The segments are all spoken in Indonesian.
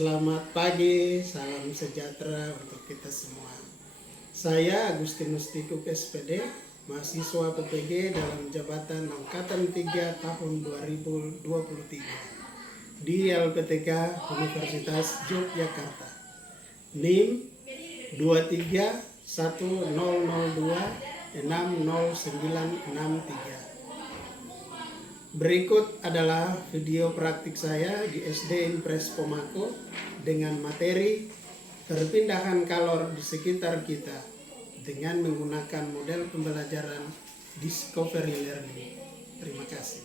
Selamat pagi, salam sejahtera untuk kita semua. Saya Agustinus Tikuk SPD, mahasiswa PPG dalam jabatan Angkatan 3 tahun 2023 di LPTK Universitas Yogyakarta. NIM 2310026093. Berikut adalah video praktik saya di SD Impres Pomako dengan materi perpindahan kalor di sekitar kita dengan menggunakan model pembelajaran Discovery Learning. Terima kasih.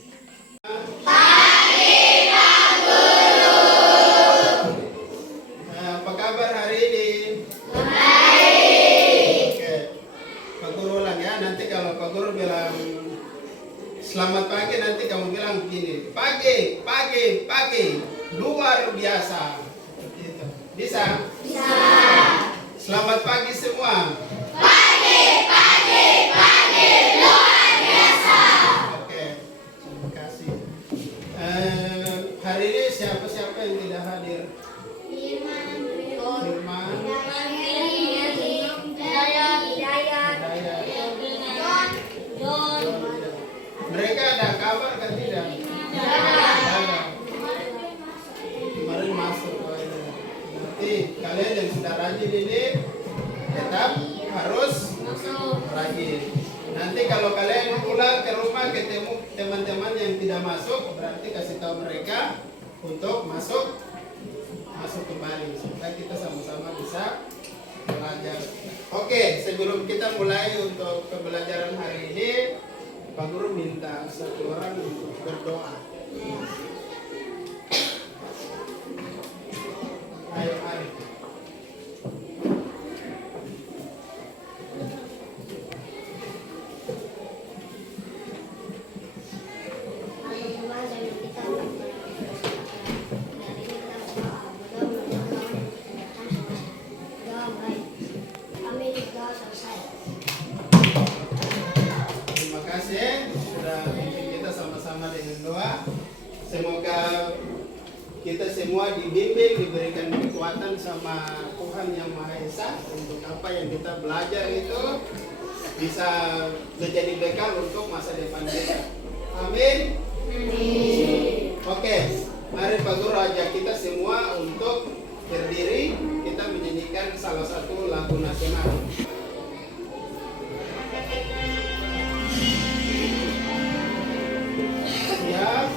Apa kabar hari ini? Baik. Oke. Pak Guru ulang ya, nanti kalau Pak Guru bilang selamat pagi, nanti kamu bilang begini, pagi, pagi, pagi, luar biasa. Gitu. Bisa? Bisa. Selamat pagi semua. Pagi, pagi, pagi, luar biasa. Oke, terima kasih. Hari ini siapa-siapa yang tidak hadir? Firman. Mereka ada kabar kan tidak? Ada. Kemarin masuk. Nanti kalian yang sudah rajin ini tetap harus rajin. Nanti kalau kalian pulang ke rumah ketemu teman-teman yang tidak masuk, berarti kasih tahu mereka untuk masuk kembali supaya kita sama-sama bisa belajar. Oke, sebelum kita mulai untuk pembelajaran hari ini, Pak Guru minta satu orang untuk berdoa. Ayo, mari. Semoga kita semua dibimbing, diberikan kekuatan sama Tuhan Yang Maha Esa untuk apa yang kita belajar itu bisa menjadi bekal untuk masa depan kita. Amin. Oke, mari Pak Guru ajak kita semua untuk berdiri, kita menyanyikan salah satu lagu nasional. Siap.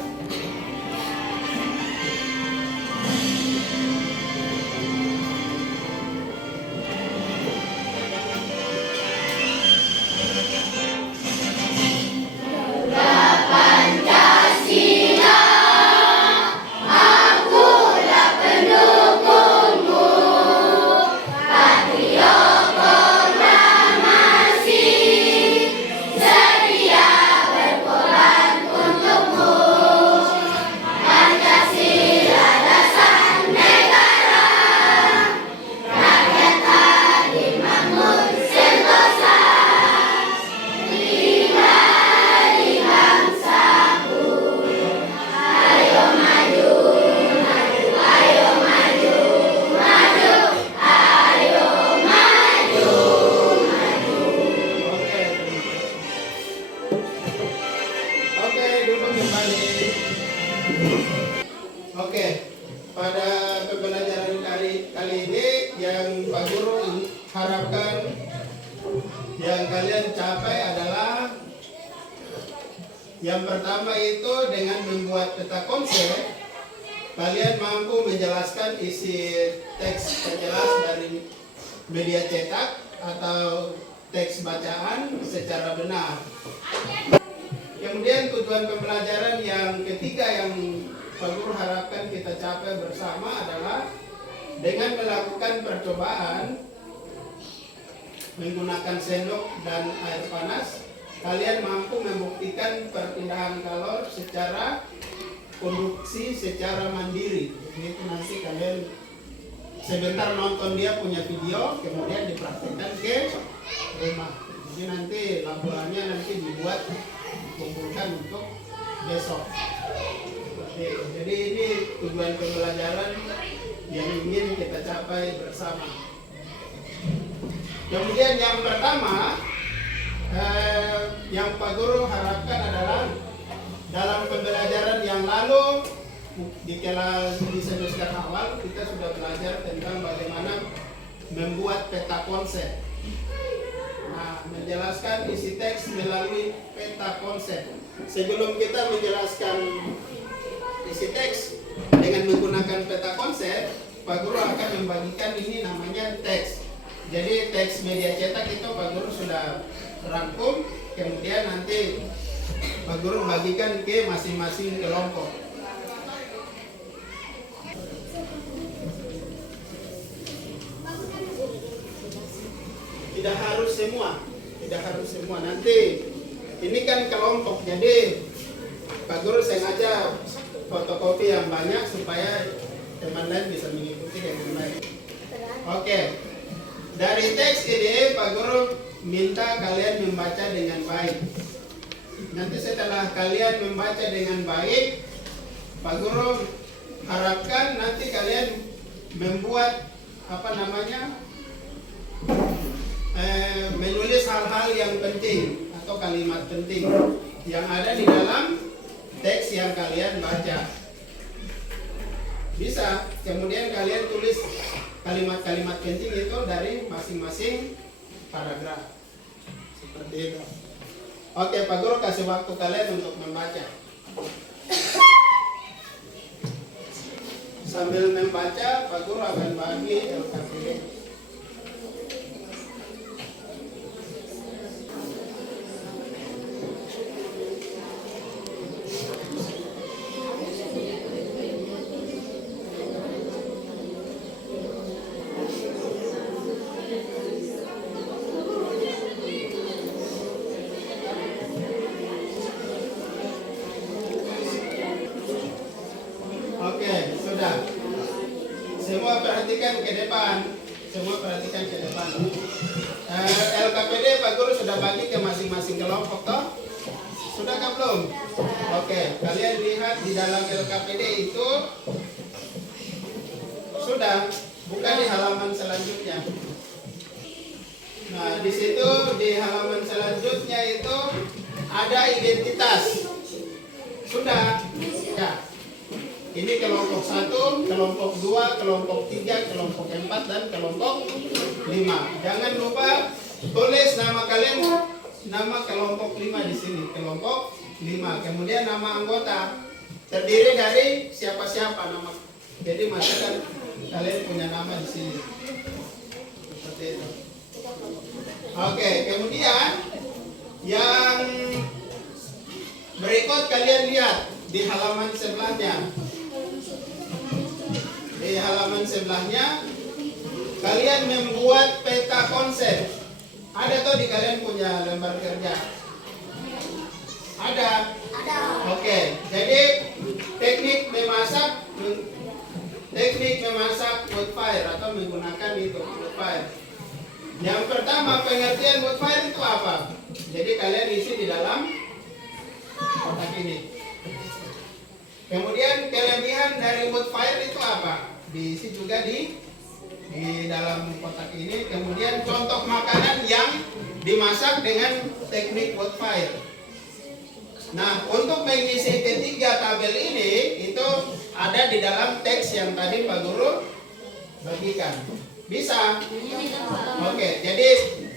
Oke, pada pembelajaran kali ini yang Pak Guru harapkan yang kalian capai adalah yang pertama itu dengan membuat peta konsep, kalian mampu menjelaskan isi teks terjelas dari media cetak atau teks bacaan secara benar. Kemudian tujuan pembelajaran yang ketiga yang Pak Guru harapkan kita capai bersama adalah dengan melakukan percobaan menggunakan sendok dan air panas, kalian mampu membuktikan perpindahan kalor secara konduksi secara mandiri. Itu nanti kalian sebentar nonton dia punya video, kemudian dipraktikkan ke rumah. Jadi nanti laporannya nanti dibuat, dikumpulkan untuk besok. Jadi ini tujuan pembelajaran yang ingin kita capai bersama. Kemudian yang pertama, yang Pak Guru harapkan adalah dalam pembelajaran yang lalu di semester awal kita sudah belajar tentang bagaimana membuat peta konsep. Nah, menjelaskan isi teks melalui peta konsep. Sebelum kita menjelaskan isi teks dengan menggunakan peta konsep, Pak Guru akan membagikan ini namanya teks. Jadi teks media cetak itu Pak Guru sudah rangkum, kemudian nanti Pak Guru bagikan ke masing-masing kelompok. Tidak harus semua. Nanti ini kan kelompok, jadi Pak Guru sengaja fotokopi yang banyak supaya teman lain bisa mengikuti dengan baik. Oke, dari teks ini Pak Guru minta kalian membaca dengan baik. Nanti setelah kalian membaca dengan baik, Pak Guru harapkan nanti kalian membuat menulis hal-hal yang penting atau kalimat penting yang ada di dalam teks yang kalian baca. Bisa, kemudian kalian tulis kalimat-kalimat penting itu dari masing-masing paragraf. Seperti itu. Oke, Pak Guru kasih waktu kalian untuk membaca. Sambil membaca, Pak Guru akan bagi LKPD. Semua perhatikan ke depan. LKPD Pak Guru sudah bagi ke masing-masing kelompok toh? Sudahkah belum? Oke, kalian lihat di dalam LKPD itu sudah, bukan di halaman selanjutnya. Nah, di situ di halaman selanjutnya itu ada identitas. Sudah? Ya. Ini kelompok 1, kelompok 2, kelompok 3, kelompok 4, dan kelompok 5. Jangan lupa tulis nama kalian, nama kelompok 5 di sini, kelompok 5. Kemudian nama anggota terdiri dari siapa-siapa nama. Jadi masukkan kalian punya nama di sini. Seperti itu. Oke, kemudian yang berikut kalian lihat di halaman sebelahnya. Di halaman sebelahnya kalian membuat peta konsep. Ada tuh di kalian punya lembar kerja? Ada? Oke, jadi teknik memasak wood fire atau menggunakan itu wood fire. Yang pertama, pengertian wood fire itu apa? Jadi kalian isi di dalam kotak ini. Kemudian kelebihan dari wood fire itu apa? Diisi juga di dalam kotak ini. Kemudian contoh makanan yang dimasak dengan teknik wood fire. Nah, untuk mengisi ketiga tabel ini itu ada di dalam teks yang tadi Pak Guru bagikan. Bisa? Oke, jadi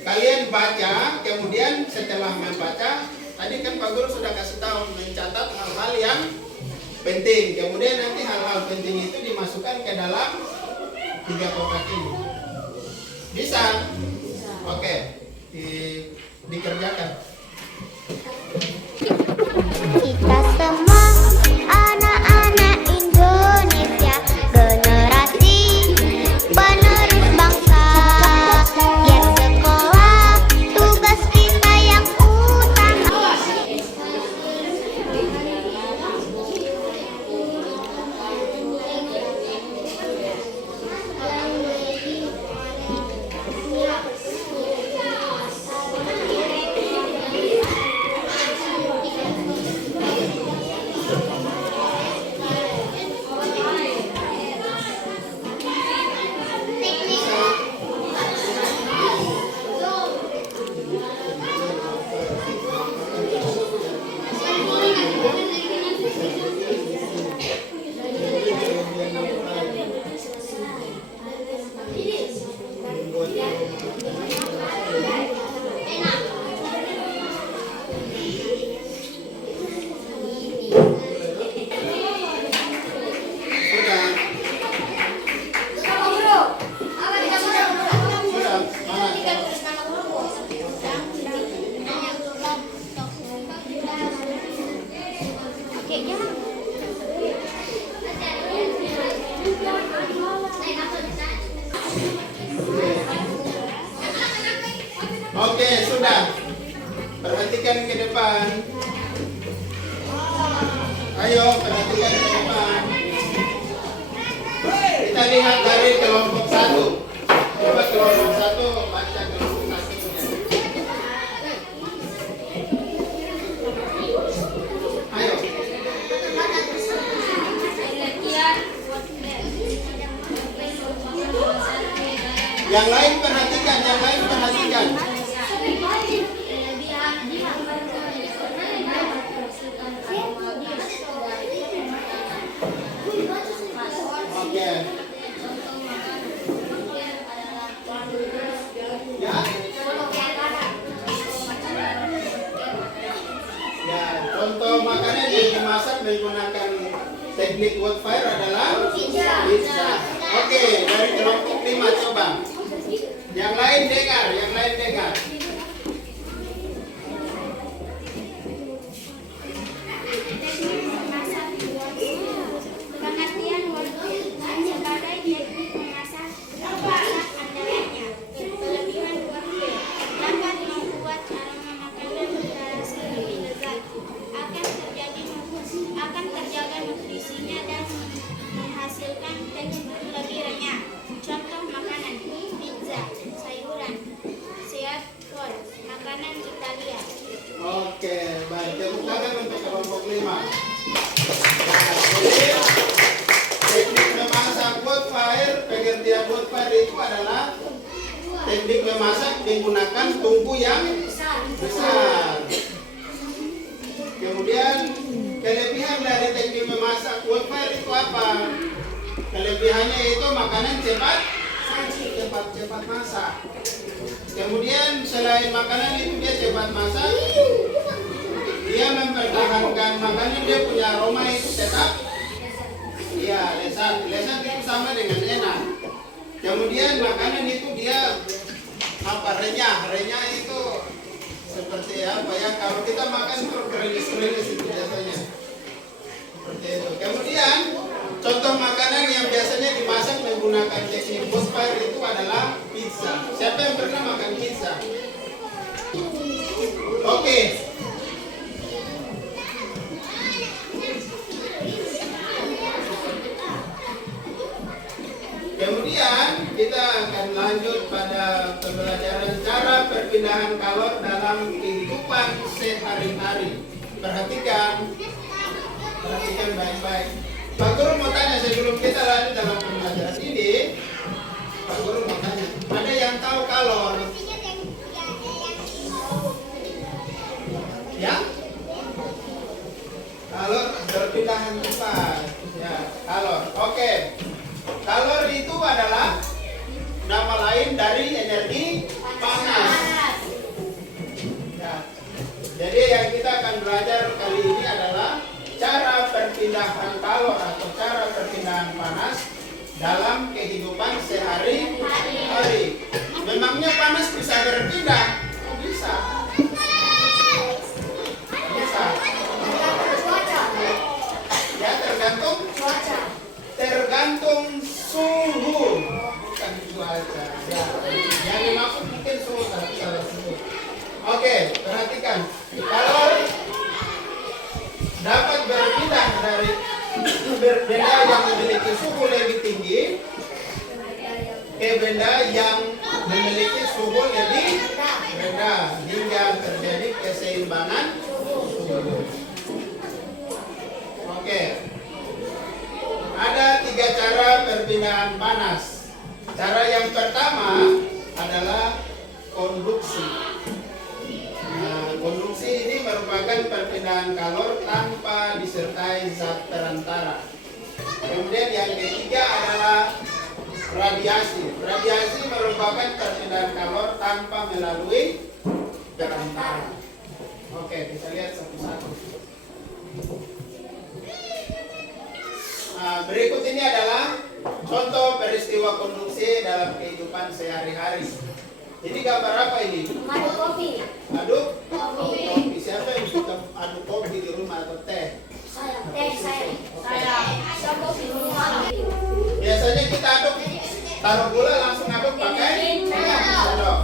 kalian baca, kemudian setelah membaca, tadi kan Pak Guru sudah kasih tahu mencatat hal-hal yang penting. Kemudian nanti hal-hal penting itu dimasukkan ke dalam 3 kotak ini. Bisa? Oke, dikerjakan. Kita semua anak-anak Indonesia, generasi penerus bangsa. Biar sekolah tugas kita yang utama. depan. Ayo, perhatikan ke depan. Kita lihat dari kelompok 1. Coba kelompok 1 baca kelompok 1-nya. Ayo. Yang lain perhatikan, yang lain perhatikan. Oke. Ya. Ya, contoh makanan yang dimasak menggunakan teknik wood fire adalah pizza. Oke, dari kelompok 5 coba. Yang lain dengar, yang lain dengar. Pengertian workshop sebagai teknik memasak masak andalannya. Kelebihan workshop dapat membuat aroma makanan terasa lebih lezat. Akan terjaga nutrisinya dan menghasilkan tekstur lebih renyah. Contoh makanan: pizza, sayuran, seafood, makanan Italia. Oke, baik. Tepuk tangan untuk kelompok 5. Jadi, teknik memasak wood fire, pengertian wood fire itu adalah teknik memasak menggunakan tungku yang besar. Kemudian, kelebihan dari teknik memasak wood fire itu apa? Kelebihannya itu makanan cepat masak. Kemudian selain makanan itu dia cepat masak, dia mempertahankan makanan, dia punya aroma itu tetap lezat itu sama dengan enak. Kemudian makanan itu dia renyah itu seperti apa ya, kalau kita makan terus kerenyes itu biasanya seperti itu. Kemudian contoh makanan yang biasanya dimasak menggunakan teknik wood fire itu adalah pizza. Siapa yang pernah makan pizza? Oke. Kemudian kita akan lanjut pada pembelajaran cara perpindahan kalor dalam kehidupan sehari-hari. Perhatikan baik-baik. Pak Guru mau tanya sebelum kita lanjut dalam pembelajaran ini. Pak Guru mau tanya, ada yang tahu kalor? Ya? Kalor perpindahan cepat. Ya, kalor. Oke. Kalor itu adalah nama lain dari energi panas. Ya. Jadi yang kita akan belajar kali ini adalah cara perpindahan kalor atau cara perpindahan panas dalam kehidupan sehari-hari. Memangnya panas bisa berpindah? Bisa. Ya, tergantung cuaca. Tergantung suhu, bukan cuaca. Ya, yang dimaksud mungkin suhu, tapi salah suhu. Oke, perhatikan. Kalor dapat berpindah dari benda yang memiliki suhu lebih tinggi ke benda yang memiliki suhu lebih rendah hingga terjadi keseimbangan suhu. Oke. Ada 3 cara perpindahan panas. Cara yang pertama adalah konduksi. Konduksi ini merupakan perpindahan kalor tanpa disertai zat perantara. Kemudian yang ketiga adalah radiasi. Radiasi merupakan perpindahan kalor tanpa melalui perantara. Oke, kita lihat satu-satu. Berikut ini adalah contoh peristiwa konduksi dalam kehidupan sehari-hari. Ini gambar apa ini? Aduk kopi. Aduk kopi. Siapa yang suka aduk kopi di rumah atau teh? Saya. Kopi di rumah. Biasanya kita aduk, taruh gula langsung aduk pakai sendok.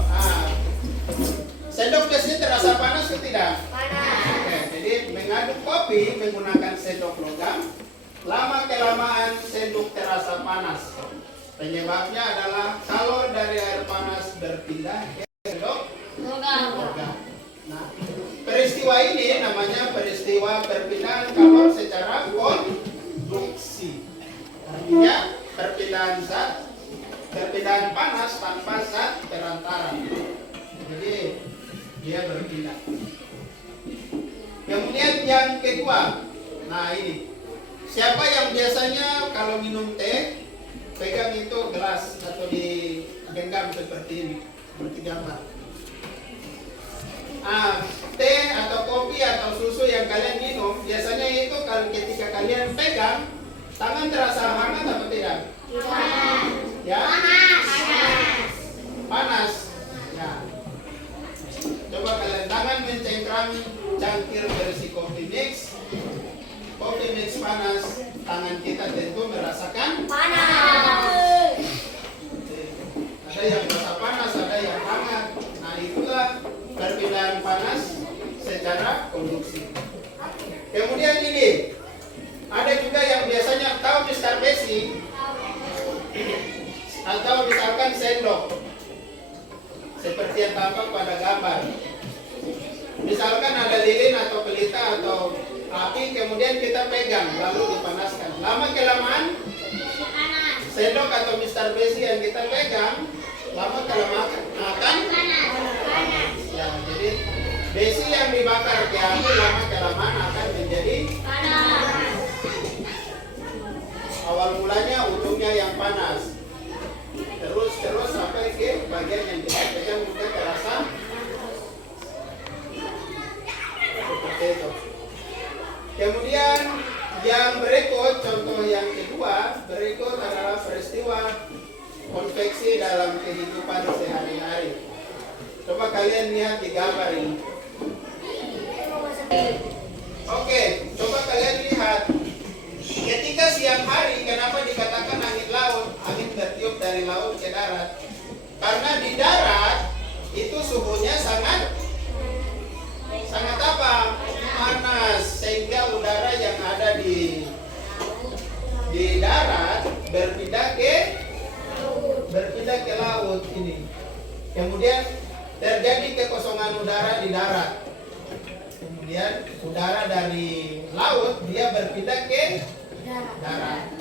Sendok biasanya terasa panas atau tidak? Panas. mengaduk kopi menggunakan sendok logam, lama kelamaan sendok terasa panas. Penyebabnya adalah kalor dari air panas berpindah ke sendok logam. Nah, peristiwa ini namanya peristiwa perpindahan kalor secara konduksi. Artinya perpindahan panas tanpa zat perantara. Jadi dia berpindah. Kemudian yang kedua, nah ini, siapa yang biasanya kalau minum teh pegang itu gelas atau digenggam seperti ini, seperti gambar. Teh atau kopi atau susu yang kalian minum, biasanya itu kalau ketika kalian pegang, tangan terasa hangat atau tidak? Ya? Panas. Ya. Coba kalian tangan mencengkram cangkir berisi kopi mix panas, tangan kita tentu merasakan Panas. ada yang merasa panas, ada yang hangat. Nah, itulah perpindahan panas secara konduksi. Kemudian ini ada juga yang biasanya tahu Mr. Besi atau misalkan sendok seperti yang tampak pada gambar. Misalkan ada lilin atau pelita atau api, kemudian kita pegang lalu dipanaskan. Lama kelamaan sendok atau Mr. Besi yang kita pegang lama kelamaan akan panas. Ya, jadi besi yang dibakar di api lama kelamaan akan menjadi panas. Awal mulanya ujungnya yang panas. Terus sampai ke bagian yang kita pegang juga terasa seperti itu. Kemudian yang berikut, contoh yang kedua, berikut adalah peristiwa konveksi dalam kehidupan sehari-hari. Coba kalian lihat di gambar ini. Oke, coba kalian lihat. Ketika siang hari, kenapa dikatakan angin laut? Angin bertiup dari laut ke darat. Karena di darat itu suhunya sangat apa? Panas, sehingga udara yang ada di darat berpindah ke laut ini. Kemudian terjadi kekosongan udara di darat. Kemudian udara dari laut dia berpindah ke darat.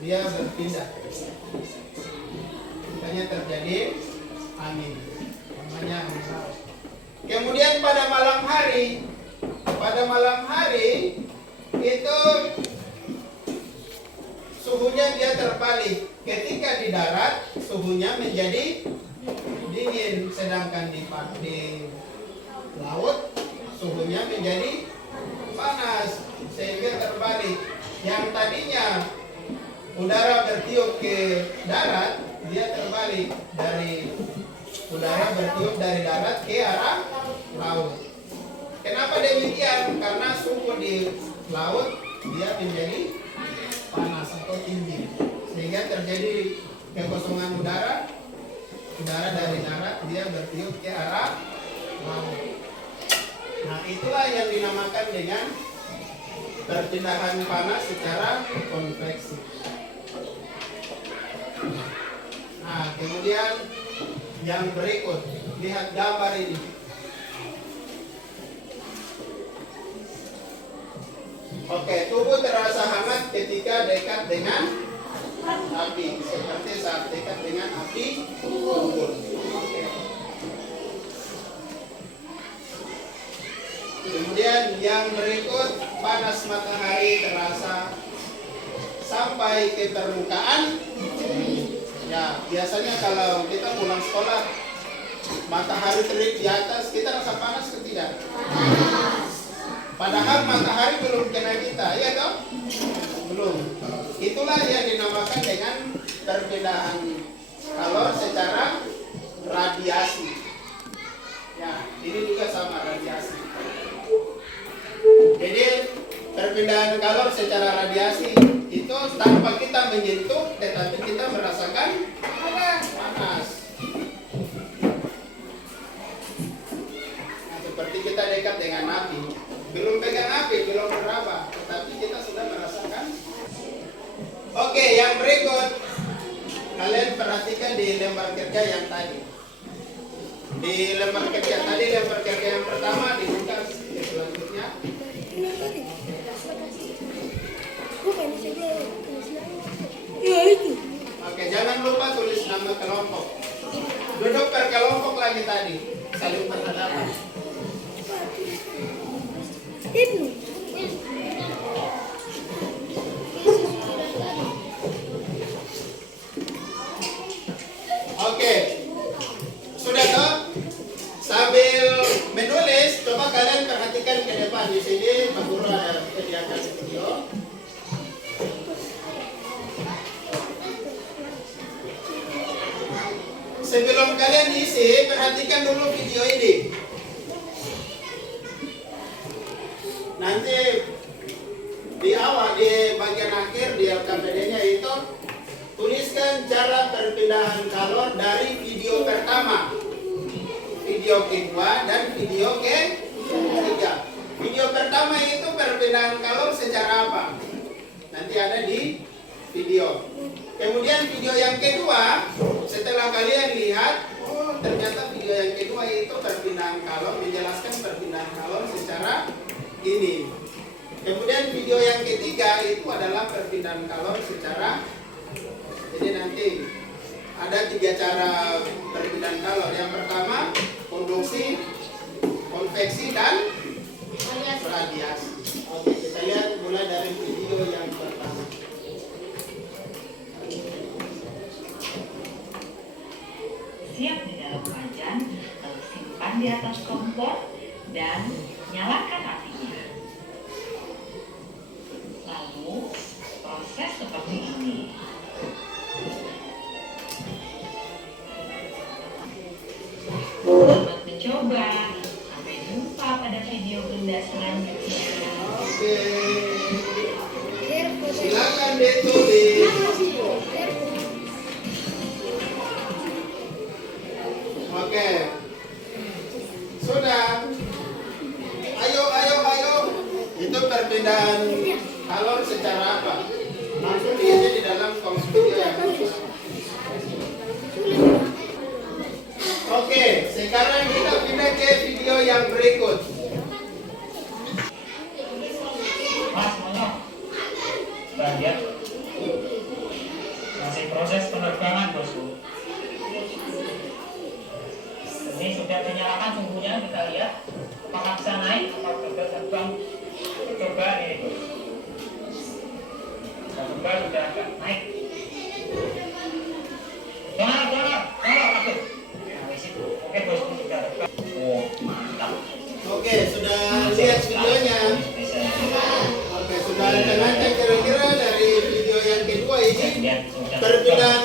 Dia berpindah. Makanya terjadi angin. Namanya angin laut. Kemudian pada malam hari itu suhunya dia terbalik. Ketika di darat suhunya menjadi dingin, sedangkan di laut suhunya menjadi panas, sehingga terbalik. Yang tadinya udara bertiup ke darat, dia terbalik dari udara bertiup dari darat ke arah laut. Kenapa demikian? Karena suhu di laut dia menjadi panas atau tinggi, sehingga terjadi kekosongan udara dari darat dia bertiup ke arah laut. Nah, itulah yang dinamakan dengan perpindahan panas secara konveksi. Nah, kemudian yang berikut, lihat gambar ini. Oke, tubuh terasa hangat ketika dekat dengan api, seperti saat dekat dengan api unggun. Oke. Kemudian yang berikut, panas matahari terasa sampai ke permukaan. Ya, biasanya kalau kita pulang sekolah, matahari terik di atas, kita rasa panas atau tidak? Padahal matahari belum kena kita, ya toh? Belum. Itulah yang dinamakan dengan perbedaan kalor secara radiasi. Ya, ini juga sama radiasi. Jadi perbedaan kalor secara radiasi itu tanpa kita menyentuh, tetapi kita merasakan panas. Nah, seperti kita dekat dengan api. belum pegang api, belum beraba, tetapi kita sudah merasakan. Oke, yang berikut kalian perhatikan di lembar kerja yang tadi. Di lembar kerja tadi, lembar kerja yang pertama dibuka selanjutnya. Oke, jangan lupa tulis nama kelompok. Duduk per kelompok lagi tadi, saling berhadapan. Oke, sudah toh? Sambil menulis, coba kalian perhatikan ke depan di sini. Pak Guru ada sediakan video. Sebelum kalian isi, perhatikan dulu video ini. Nanti di awal, di bagian akhir di LKPD-nya itu tuliskan cara perpindahan kalor dari video pertama, video kedua, dan video ketiga. Video pertama itu perpindahan kalor secara apa? Nanti ada di video. Kemudian video yang kedua, setelah kalian lihat, oh ternyata video yang kedua itu perpindahan kalor, menjelaskan perpindahan kalor secara ini. Kemudian video yang ketiga itu adalah perpindahan kalor secara, jadi nanti ada 3 cara perpindahan kalor. Yang pertama, konduksi, konveksi, dan radiasi. Oke, kita lihat mulai dari video yang pertama. Siap di dalam wajan, lalu simpan di atas kompor dan nyalakan apinya. Lalu proses seperti ini. Selamat mencoba. Sampai jumpa pada video benda selanjutnya. Oke, silakan ditulis. Oke, sudah. Ayo. Itu perpindahan kalor secara apa? Langsung lihatnya di dalam kolom video yang khusus. Oke, sekarang kita pindah ke video yang berikut. Mas, semuanya sudah lihat masih proses penerbangan bosku. Ini sudah dinyalakan sumbunya, kita lihat apakah bisa naik, apakah sudah terbang. Coba ini bos. Coba sudah agak naik. Jangan, aktif. Nah, di situ. Oke bos, ini sudah terbang. Oh, mantap. Oke, sudah lihat videonya. Oke, sudah lancar kira-kira dari video yang kedua ini perpindahan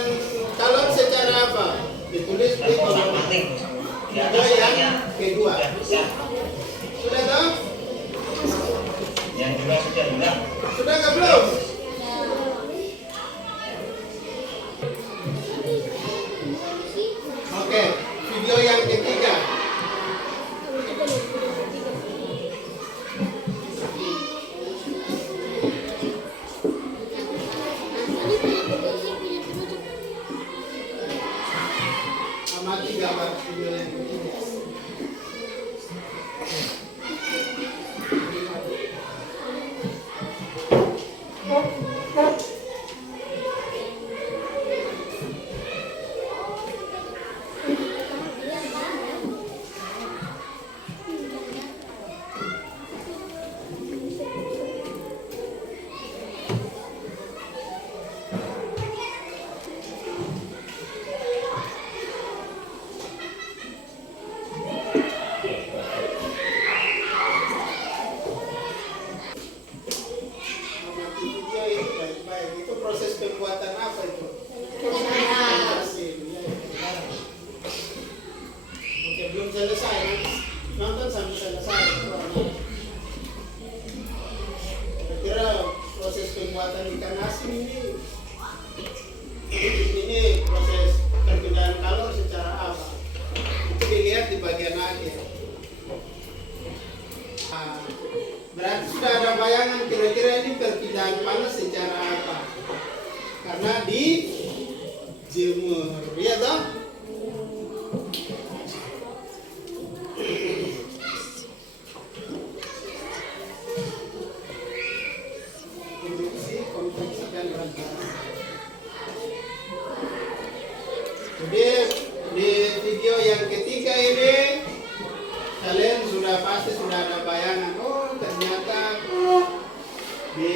kalor secara apa? Ditulis di kolom video yang kedua. Sudah tahu? Yang juga sudah hilang. Sudah nggak belum? Oke, video yang ketiga. Amati gambar video yang ketiga. perbedaan panas secara apa? Karena dijemur, ya toh? Konduksi, konveksi, dan radiasi. Jadi di video yang ketiga ini kalian sudah pasti sudah ada bayangan. Oh, ternyata di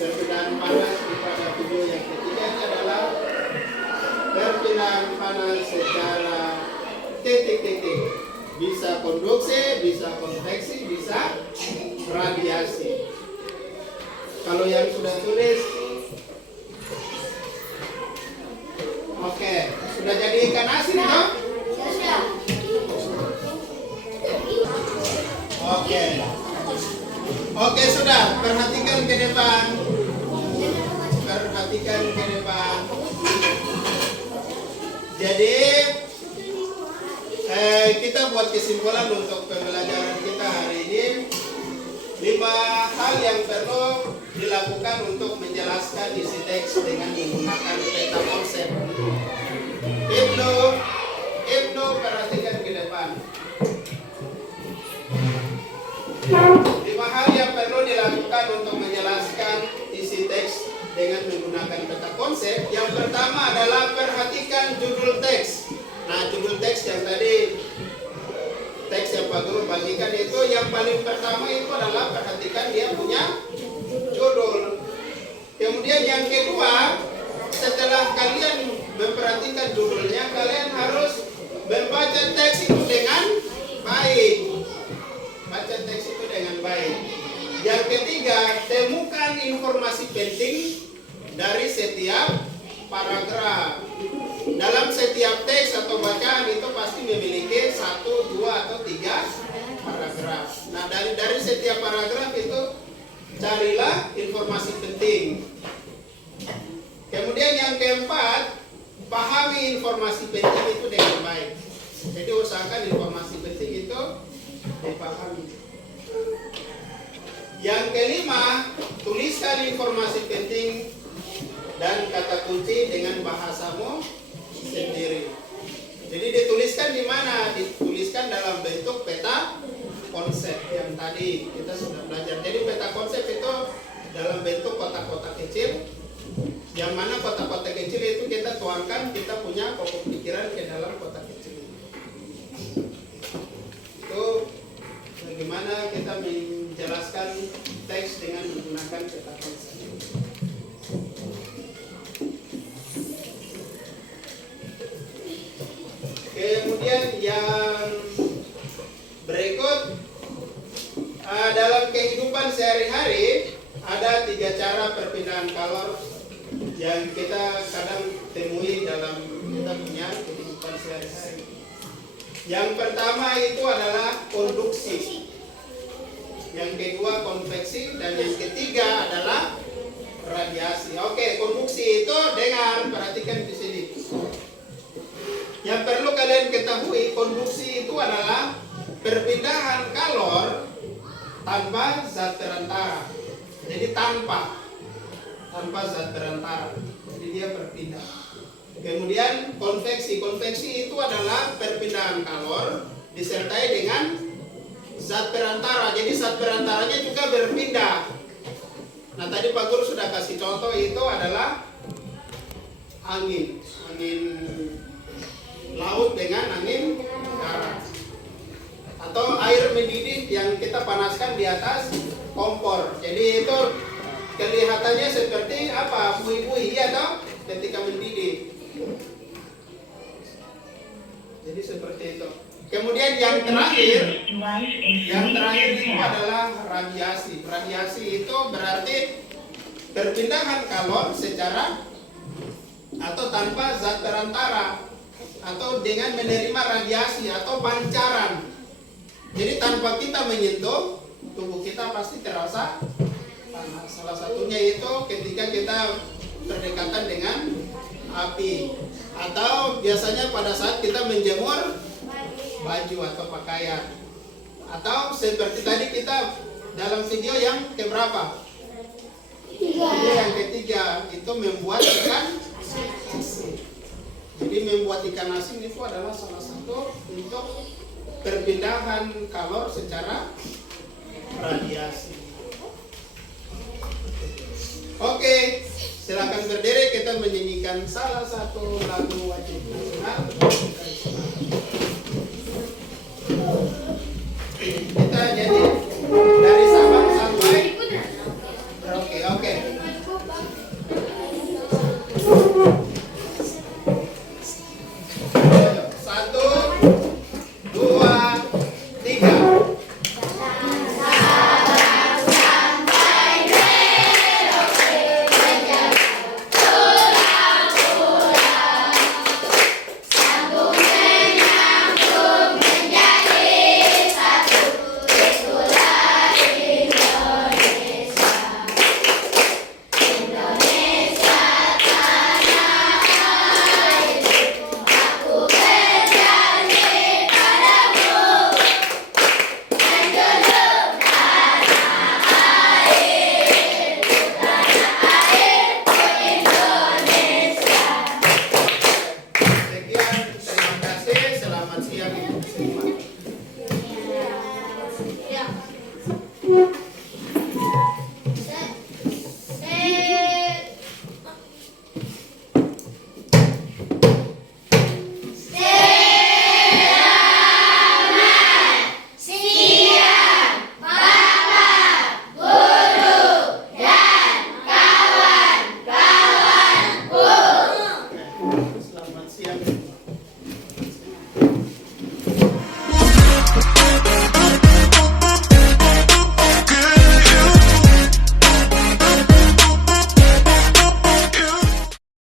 perbedaan panas pada video yang ketiga ini adalah perbedaan panas secara titik-titik. Bisa konduksi, bisa konveksi, bisa radiasi. Kalau yang sudah tulis, oke, sudah jadi ikan asin toh? Oke. Oke, sudah. Perhatikan ke depan. Perhatikan ke depan. Jadi kita buat kesimpulan untuk pembelajaran kita hari ini. 5 hal yang perlu dilakukan untuk menjelaskan isi teks dengan menggunakan peta konsep. Ibnu perhatikan ke depan. 5 hal yang perlu dilakukan untuk menjelaskan isi teks dengan menggunakan peta konsep. Yang pertama adalah perhatikan judul teks. Nah, judul teks yang tadi teks yang Pak Guru bagikan itu yang paling pertama itu adalah perhatikan dia punya judul. Kemudian yang kedua, setelah kalian memperhatikan judulnya, kalian harus membaca teks itu dengan baik. Baca teks itu dengan baik. Yang ketiga, temukan informasi penting dari setiap paragraf. Dalam setiap teks atau bacaan itu pasti memiliki 1, 2, atau 3 paragraf. Nah, dari setiap paragraf itu carilah informasi penting. Kemudian yang keempat, pahami informasi penting itu dengan baik. Jadi usahakan informasi penting itu dipahami. Yang kelima, tuliskan informasi penting dan kata kunci dengan bahasamu sendiri. Jadi dituliskan di mana? Dituliskan dalam bentuk peta konsep yang tadi kita sudah belajar. Jadi peta konsep itu dalam bentuk kotak-kotak kecil, yang mana kotak-kotak kecil itu kita tuangkan, kita punya pokok pikiran ke dalam kotak kecil. Itu bagaimana kita menjelaskan teks dengan menggunakan peta konsep. Kemudian yang berikut, dalam kehidupan sehari-hari ada 3 cara perpindahan kalor yang kita kadang temui dalam kita punya kehidupan sehari-hari. Yang pertama itu adalah konduksi, yang kedua konveksi, dan yang ketiga adalah radiasi. Oke, konduksi itu dengar, perhatikan di sini. Yang perlu kalian ketahui, konduksi itu adalah perpindahan kalor tanpa zat perantara. Jadi tanpa zat perantara. Jadi dia berpindah. Kemudian konveksi itu adalah perpindahan kalor disertai dengan zat perantara. Jadi zat perantaranya juga berpindah. Nah, tadi Pak Guru sudah kasih contoh, itu adalah angin laut dengan angin darat, atau air mendidih yang kita panaskan di atas kompor. Jadi itu kelihatannya seperti apa? Buih-buih, ya toh, ketika mendidih. Jadi seperti itu. Kemudian yang terakhir itu adalah radiasi. Radiasi itu berarti perpindahan kalor secara atau tanpa zat perantara, atau dengan menerima radiasi atau pancaran. Jadi tanpa kita menyentuh, tubuh kita pasti terasa panas. Salah satunya itu ketika kita berdekatan dengan api, atau biasanya pada saat kita menjemur baju atau pakaian, atau seperti tadi kita dalam video yang keberapa? Ini yang ketiga itu membuat ikan asin. Jadi membuat ikan asin itu adalah salah satu untuk perpindahan kalor secara radiasi. Oke, silakan berdiri, kita menyanyikan salah satu lagu wajib nasional.